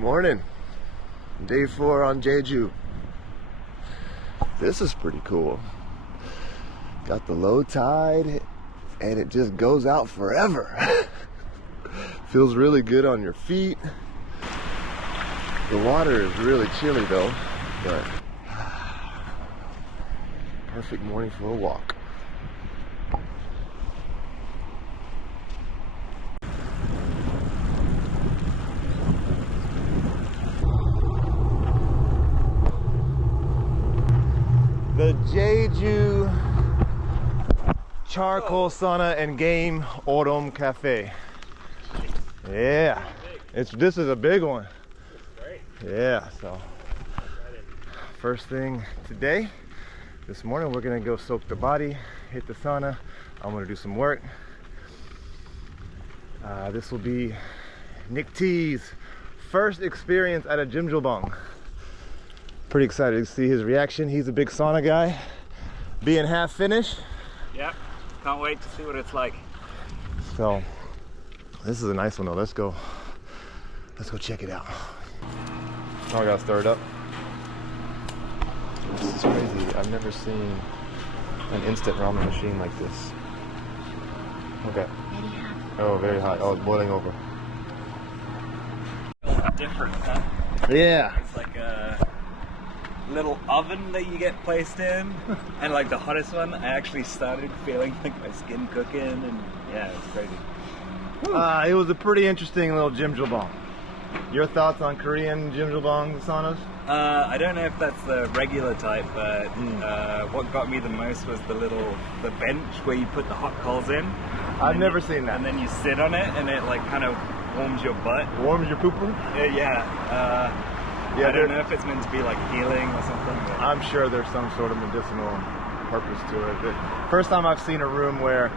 Morning. Day 4 on Jeju. This is pretty cool. Got the low tide and it just goes out forever. Feels really good on your feet. The water is really chilly though, but perfect morning for a walk. The Jeju Charcoal Sauna and Game Autumn Cafe. Yeah, this is a big one. Yeah, so first thing today, this morning, we're gonna go soak the body, hit the sauna. I'm gonna do some work. This will be Nick T's first experience at a jjimjilbang. Pretty excited to see his reaction. He's a big sauna guy. Being half-Finnish. Yep, can't wait to see what it's like. So, this is a nice one though. Let's go check it out. Oh, I gotta stir it up. This is crazy. I've never seen an instant ramen machine like this. Okay. Oh, very hot. Oh, it's boiling over. Different, huh? Yeah. It's like a little oven that you get placed in, and like the hottest one, I actually started feeling like my skin cooking, and yeah, it's crazy. It was a pretty interesting little jjimjilbang. Your thoughts on Korean jjimjilbang saunas? I don't know if that's the regular type, but what got me the most was the bench where you put the hot coals in. I've never seen that. And then you sit on it, and it like kind of warms your butt. Warms your pooper? Yeah. I don't know if it's meant to be like healing or something. But I'm sure there's some sort of medicinal purpose to it. The first time I've seen a room where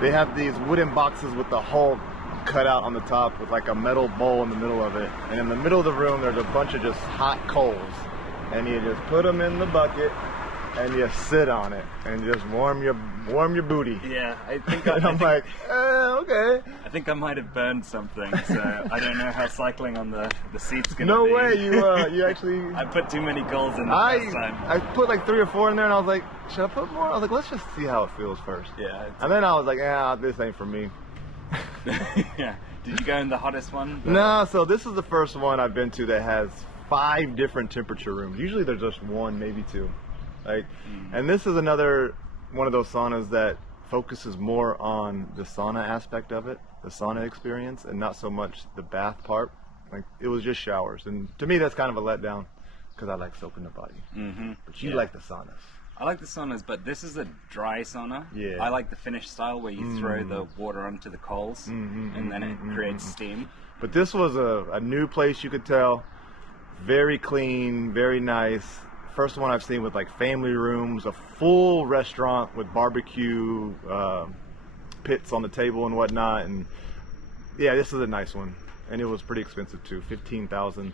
they have these wooden boxes with the hull cut out on the top with like a metal bowl in the middle of it. And in the middle of the room, there's a bunch of just hot coals. And you just put them in the bucket and you sit on it and just warm your booty. yeah, I think okay. I think I might have burned something, so I don't know how cycling on the seat's gonna No be. way, you actually... I put too many coals in the first time. I put like 3 or 4 in there and I was like, should I put more? I was like, let's just see how it feels first. Yeah. And then I was like, this ain't for me. Yeah. Did you go in the hottest one? No, so this is the first one I've been to that has 5 different temperature rooms. Usually there's just 1, maybe 2. And this is another one of those saunas that focuses more on the sauna aspect of it, the sauna experience, and not so much the bath part. Like, it was just showers, and to me that's kind of a letdown because I like soaking the body. But you like the saunas. I like the saunas, but this is a dry sauna. Yeah. I like the Finnish style where you throw the water onto the coals and then it creates steam. But this was a new place, you could tell. Very clean, very nice. First one I've seen with like family rooms, a full restaurant with barbecue pits on the table and whatnot. And yeah, this is a nice one. And it was pretty expensive too, $15,000,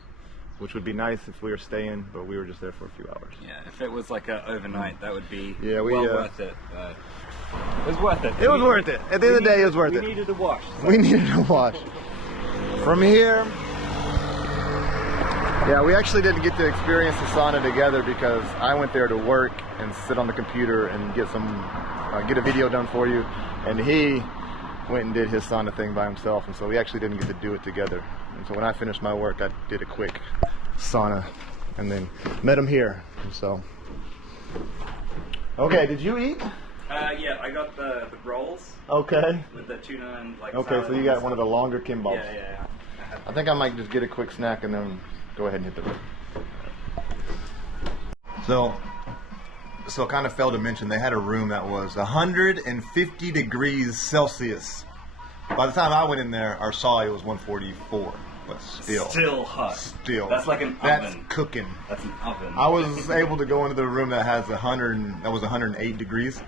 which would be nice if we were staying, but we were just there for a few hours. Yeah, if it was like a overnight, that would be worth it. It was worth it. It was worth it. At the end of the day, it was worth it. We needed a wash. So. We needed a wash. From here, yeah, we actually didn't get to experience the sauna together because I went there to work and sit on the computer and get a video done for you, and he went and did his sauna thing by himself, and so we actually didn't get to do it together. And so when I finished my work, I did a quick sauna and then met him here. And so, okay, did you eat? Yeah, I got the rolls. Okay. With the tuna and like. Okay, so you got one of the longer kimballs. Yeah. I think I might just get a quick snack and then go ahead and hit the road. So kind of failed to mention, they had a room that was 150 degrees Celsius. By the time I went in there, our sauna was 144, but still hot. Still. That's like an That's oven. cooking. That's an oven. I was able to go into the room that has 108 degrees.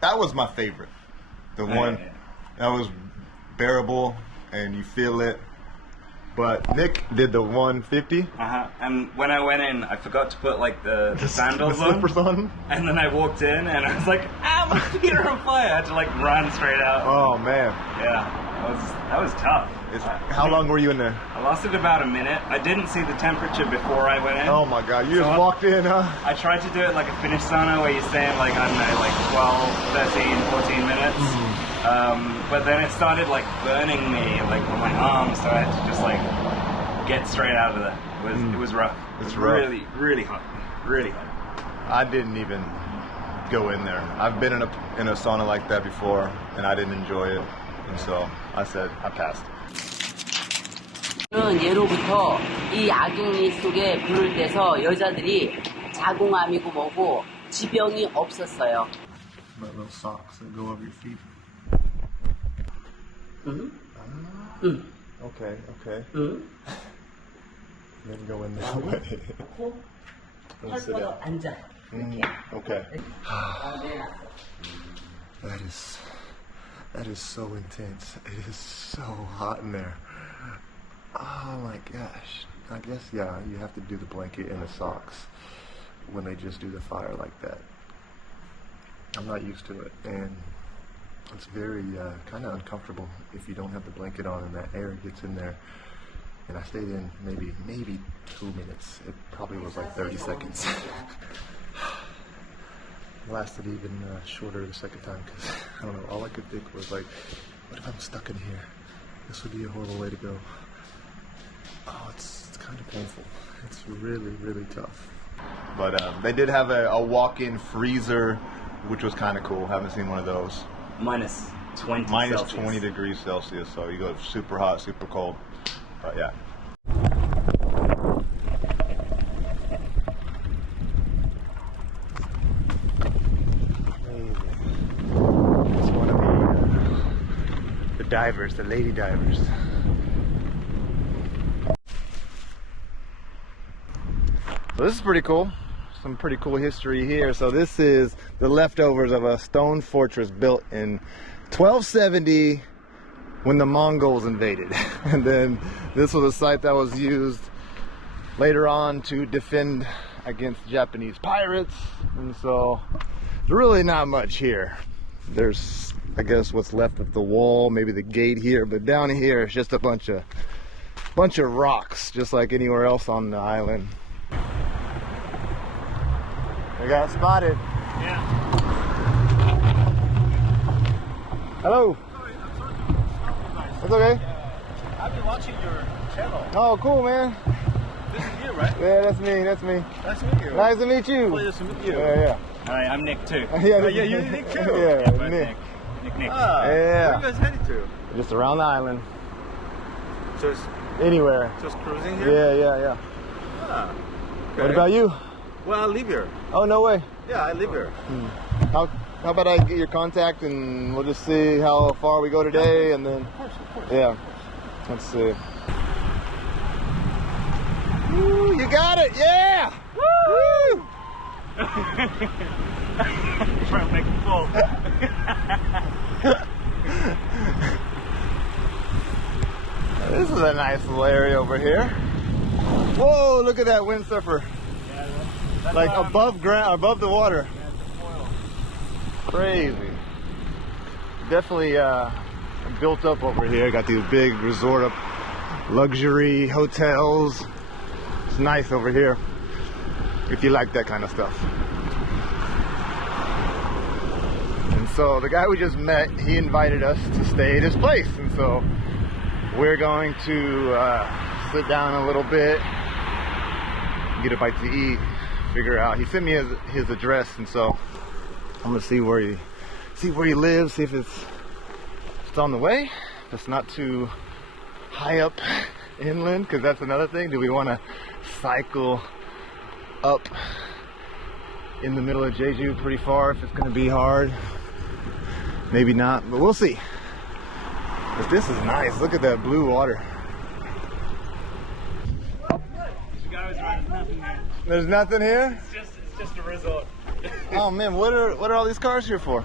That was my favorite. The one that was bearable and you feel it. But Nick did the 150. And when I went in, I forgot to put like the sandals the slippers on. And then I walked in and I was like, my feet are on fire. I had to like run straight out. Oh man. Yeah, that was tough. How long were you in there? I lasted about a minute. I didn't see the temperature before I went in. Oh my god, you just walked in, huh? I tried to do it like a Finnish sauna where you stay in like, I don't know, like 12, 13, 14 minutes. But then it started like burning me like on my arms, so I had to just like get straight out of there. It was rough. It's rough. Really, really hot. Really hot. I didn't even go in there. I've been in a sauna like that before, and I didn't enjoy it. And so I said I passed. 예로부터 이 악영리 속에 불을 떼서 여자들이 자궁암이고 뭐고 지병이 없었어요. Little socks that go over your feet. Okay, okay. Then go in that way. Let's sit down. 앉아. Okay. That is so intense. It is so hot in there. Oh my gosh. I guess, yeah, you have to do the blanket and the socks when they just do the fire like that. I'm not used to it, and it's very kind of uncomfortable if you don't have the blanket on and that air gets in there. And I stayed in maybe 2 minutes. It probably was like 30 seconds. Lasted even shorter the second time because, I don't know, all I could think was like, what if I'm stuck in here? This would be a horrible way to go. Oh, it's kind of painful. It's really, really tough. But they did have a walk-in freezer, which was kind of cool. Haven't seen one of those. Minus 20 Minus Celsius. 20 degrees Celsius, so you go super hot, super cold. But yeah. It's one of the divers, the lady divers. So this is pretty cool. Some pretty cool history here. So this is the leftovers of a stone fortress built in 1270 when the Mongols invaded. And then this was a site that was used later on to defend against Japanese pirates. And so there's really not much here. There's, I guess, what's left of the wall, maybe the gate here, but down here it's just a bunch of rocks, just like anywhere else on the island. We got spotted. Yeah. Hello. Sorry, I'm sorry to stop you guys. It's okay. I've been watching your channel. Oh, cool, man. This is you, right? Yeah, that's me. That's me. Nice to meet you. Nice to meet you. Pleasure to meet you. Yeah. Hi, I'm Nick too. Yeah, yeah, you're Nick too. Yeah, Both Nick. Nick. Ah, Yeah. Where are you guys headed to? Just around the island. Just Anywhere. cruising here? Yeah. Ah, What okay. about you? Well, I live here. Oh, no way. Yeah, I live here. How about I get your contact and we'll just see how far we go today and then. Of course. Yeah. Let's see. Woo, you got it. Yeah. Woo! Trying to make it full. This is a nice little area over here. Whoa, look at that windsurfer. That's Like above ground, above the water. Crazy. Definitely built up over here. Got these big resort up luxury hotels. It's nice over here if you like that kind of stuff. And so the guy we just met, he invited us to stay at his place, and so we're going to sit down a little bit, get a bite to eat, figure out. He sent me his address, and so I'm gonna see where he lives, see if it's on the way, if it's not too high up inland, because that's another thing. Do we want to cycle up in the middle of Jeju pretty far if it's going to be hard? Maybe not, but we'll see. But this is nice. Look at that blue water. There's nothing here? It's just a resort. Oh man, what are all these cars here for?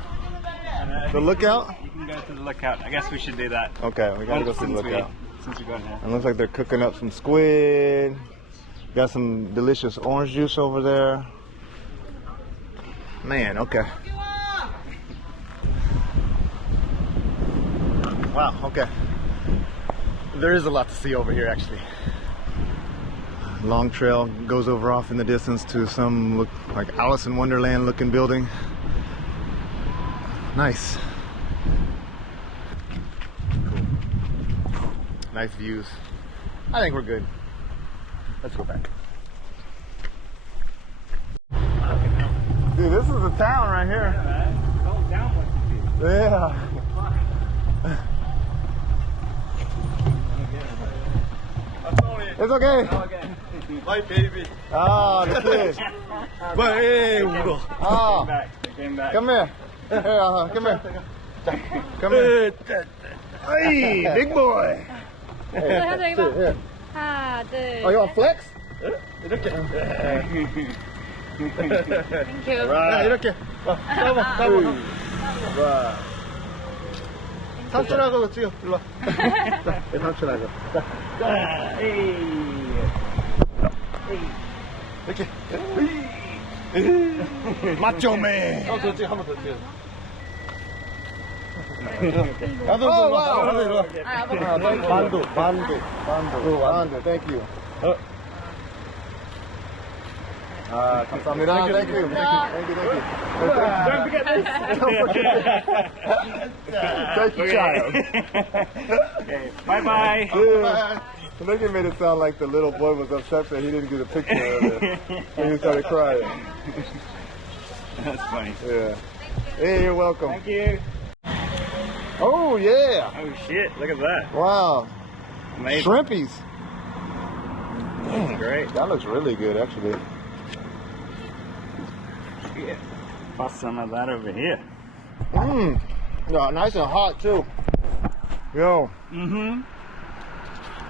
The lookout? You can go to the lookout. I guess we should do that. Okay, we gotta go to the lookout. Since we got here. It looks like they're cooking up some squid. Got some delicious orange juice over there. Man, okay. Wow, okay. there is a lot to see over here, actually. Long trail goes over off in the distance to some look like Alice in Wonderland looking building. Nice. Cool. Nice views. I think we're good. Let's go back. Dude, this is the town right here. Yeah. It's okay. My baby. Ah, the kid. But hey, 울어. Ah, They came back. come here. Come here. Come here. Hey, big boy. 해서 이거 Here. 하나 둘 Oh, you want flex? 이렇게. 땡큐 야, 이렇게. 따봐. 와. 삼촌하고 찍어. 일로 와. 삼촌하고. 이렇게. 맞죠매. 한번 더 찍어. 한번 더 찍어. 나도 일로 와. 나도 일로 와. 아 아빠 반도. Thank you. 아, 감사합니다. Thank you. Thank you. Don't forget this. Thank you, child. Okay, bye bye. I think it made it sound like the little boy was upset that he didn't get a picture of it. And he started crying. That's funny. Yeah. Hey, you're welcome. Thank you. Oh, yeah. Oh shit, look at that. Wow. Amazing. Shrimpies. That's great. That looks really good, actually. Shit. Bust some of that over here. Mmm. Yeah, nice and hot, too. Yo. Mm-hmm.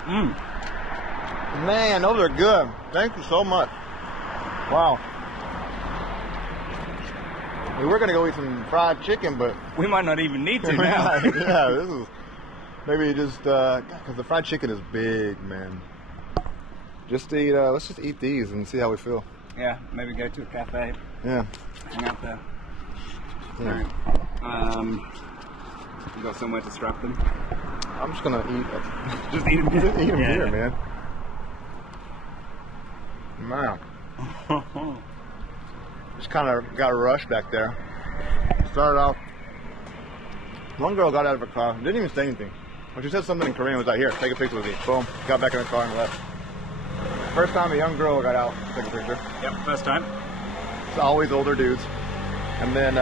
Mm. Man, those are good. Thank you so much. Wow. We were gonna go eat some fried chicken, but We might not even need to now. yeah, this is maybe just because the fried chicken is big, man. Just eat. Let's just eat these and see how we feel. Yeah, maybe go to a cafe, Yeah. hang out there. Yeah. You got somewhere to strap them? I'm just gonna eat. Just eat them. Just eat them here, man. Man, just kind of got rushed back there. Started off. One girl got out of her car, didn't even say anything. When she said something in Korean, was like, "Here, take a picture with me." Boom, got back in the car and left. First time a young girl got out, took a picture. Yep, first time. It's always older dudes. And then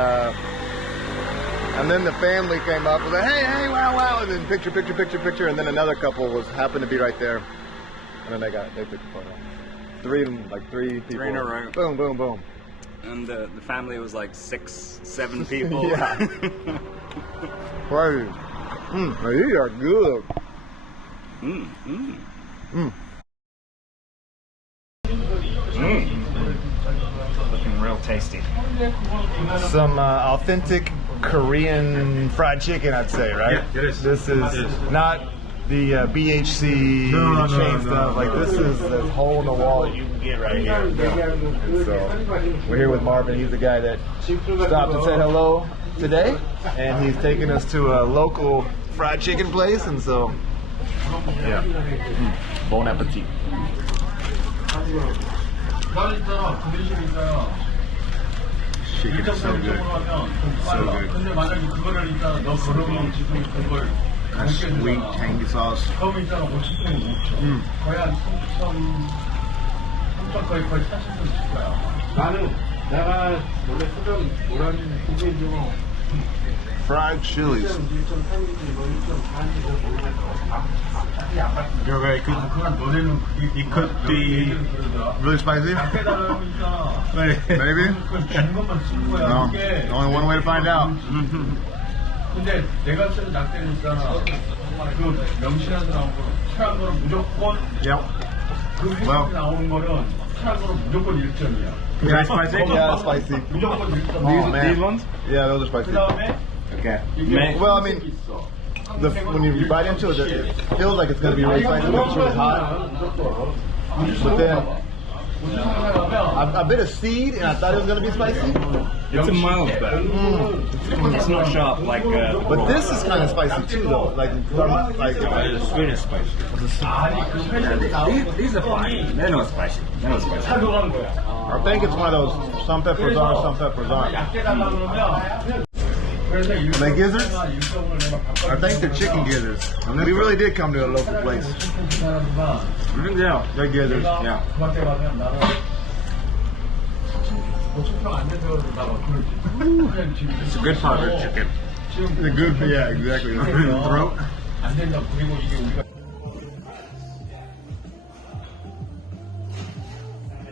the family came up and was like, hey, wow, and then picture, and then another couple happened to be right there, and then they took the photo. Three people. Three in a row. Boom, boom, boom. And the family was like 6, 7 people. Yeah. Right. These are good. Looking real tasty. Some authentic Korean fried chicken, I'd say, right? Yeah, it is. This is not the BHC chain stuff. Like, this is the hole in the wall that you can get right here. And so we're here with Marvin. He's the guy that stopped and said hello today, and he's taking us to a local fried chicken place. And so, yeah, bon appetit. Chicken is so good. So good. That sweet, tangy sauce. Fried chilies. You're very good. It could be really spicy. Maybe. No. Only one way to find out. 근데 내가 쓰는 낙대는 있잖아. 그 명시에서 나온 거는 차한 거는 무조건 Yep. 그 회사에 나오는 거는 차한 거는 무조건 1점이야. Yeah, spicy. Yeah, spicy. 무조건 1점. Oh, man. These ones? Yeah, those are spicy. 그다음에 Okay. 이게 Well, I mean, 있어. when you bite into it, it feels like it's going to be really spicy, but it's really hot. But then I bit a seed and I thought it was gonna be spicy. It's a mild burn. It's not sharp like. But this is kind of spicy too, though. Like The sweet is spicy. These are fine. They're not spicy. They're not spicy. I think it's one of those. Some peppers are, some peppers aren't. Are they gizzards? I think they're chicken gizzards. We really did come to a local place. Yeah, They're gizzards. yeah. It's a good part of chicken. They're good. Yeah, exactly. Throat.